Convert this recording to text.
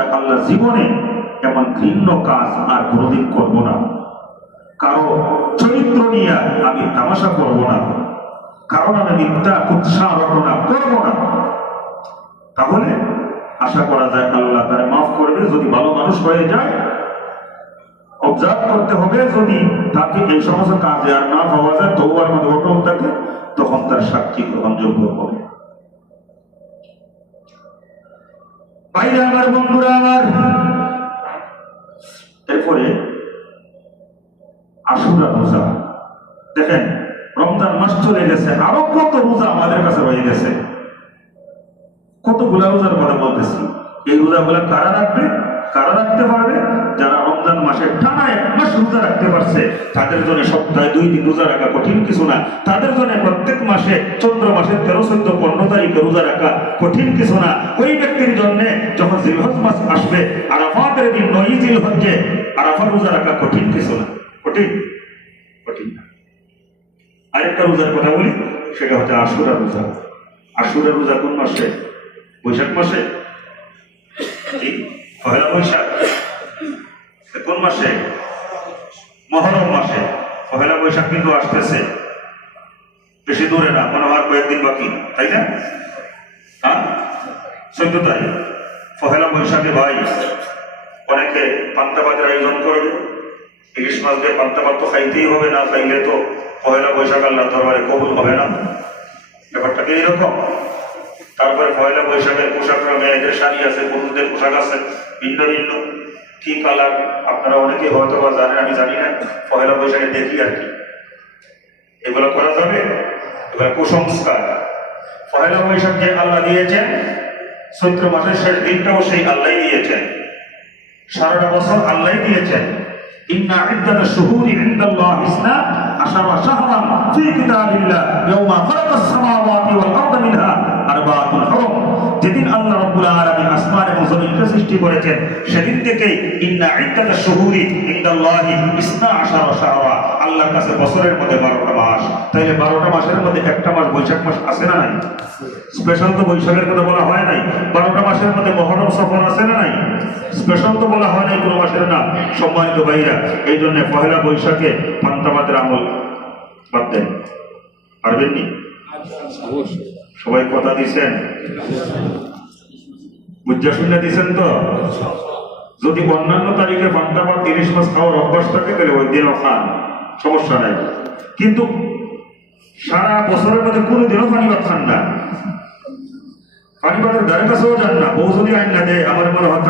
আল্লাহ জীবনে এমন ঘৃণ্য কাজ আর কোনোদিন করব না। কারও চরিত্র নিয়ে আমি তামাশা করব না। কারণ আমি মিথ্যা কুৎসা রটনা করব না। তাহলে আশা করা যায় আল্লাহ তারা মাফ করবে যদি ভালো মানুষ হয়ে যায়। অবজার্ভ করতে হবে যদি তাকে এই সমস্ত কাজে আর না পাওয়া যায় তবুয়ার মধ্যে অটল থাকে তখন তার সাক্ষী গ্রহণযোগ্য হবে। বাইরে আমার বন্ধুরা আমার। এরপরে আশুরা রোজা। দেখেন, রমজান মাস চলে গেছে, আরও কত রোজা আমাদের কাছে রয়ে গেছে। কত কতগুলা রোজার কথা বলতেছি। এই রোজাগুলা কারা রাখবে? কারা রাখতে পারবে? যারা রমজান মাসে টানা এক মাস রোজা রাখতে পারছে, তাদের জন্য সপ্তাহে দুই দিন রোজা রাখা কঠিন কিছু না। তাদের জন্য প্রত্যেক মাসে চন্দ্র মাসের তেরো, চোদ্দ, পনেরো তারিখে রোজা রাখা কঠিন কিছু না। ওই ব্যক্তির জন্য যখন জিলহজ মাস আসবে, আরাফাতের দিন নই জিলহজে আরাফা রোজা রাখা কঠিন কিছু না। কঠিন? কঠিন না। আরেকটা রোজার কথা বলি, সেটা হচ্ছে আশুরা রোজা। আশুরা রোজা কোন মাসে? বৈশাখ মাসে? পয়লা বৈশাখ? কোন মাসে? মহরম মাসে। পহেলা বৈশাখ কিন্তু আসতেছে। বেশি দূরে না, মনে হয় কয়েকদিন বাকি, তাই না? হ্যাঁ? চোদ্দ তারিখ। পহেলা বৈশাখে ভাই, অনেকে পান্তাবাদের আয়োজন করবে ইলিশ মাছ দিয়ে পান্তাবাদ তো খাইতেই হবে, না খাইলে তো পহেলা বৈশাখ আল্লাহ দরবারে কবুল হবে না। ব্যাপারটা কি এইরকম? তারপরে পয়লা বৈশাখের পোশাকরা মেয়েদের শাড়ি আছে পুরুষদের পোশাক আছে। ভিন্ন ভিন্ন। কি কালার? আপনারা অনেকে হয়তো বা জানেন, আমি জানি না। পয়লা বৈশাখে দেখি আর কি। এগুলো করা যাবে? এগুলো কুসংস্কার। পয়লা বৈশাখ যে আল্লাহ দিয়েছেন, চৈত্র মাসের শেষ দিনটাও সেই আল্লাহ দিয়েছেন। সারাটা বছর আল্লাহ দিয়েছেন। ইন্না ইদ্দাতা সৃষ্টি করেছেন। সেদিন থেকেই ইন্না ইদ্দাতা শুহুরি ইনদাল্লাহ ইসনা আশারা শাহরা আল্লাহর কাছে বছরের মধ্যে 12টা মাস। তাইলে 12টা মাসের মধ্যে একটা মাস বৈশাখ মাস আছে না নাই? স্পেশাল তো বৈশাখের কথা বলা হয় নাই। 12টা মাসের মধ্যে মহরম সফর আছে না নাই? স্পেশাল তো বলা হয় নাই কোনো মাসের না। সম্মানিত ভাইরা এই জন্য পহেলা বৈশাখে পান্তাবাদের আমল বাদ দেন। পারবেননি সবাই কথা দিছেন দিছেন তো? যদি অন্যান্য তারিখে পান্তাবাদ তিরিশ মাস খাওয়ার অভ্যাস থাকে, তাহলে ওই দিনও খান। সমস্যা নাই। কিন্তু সারা বছরের মধ্যে কোনোদিনও পানি ভাত খান না। পানি ভাতের ধারে কাছেও যান না। বউ যদি আইন না দেয়, আমার মনে হয়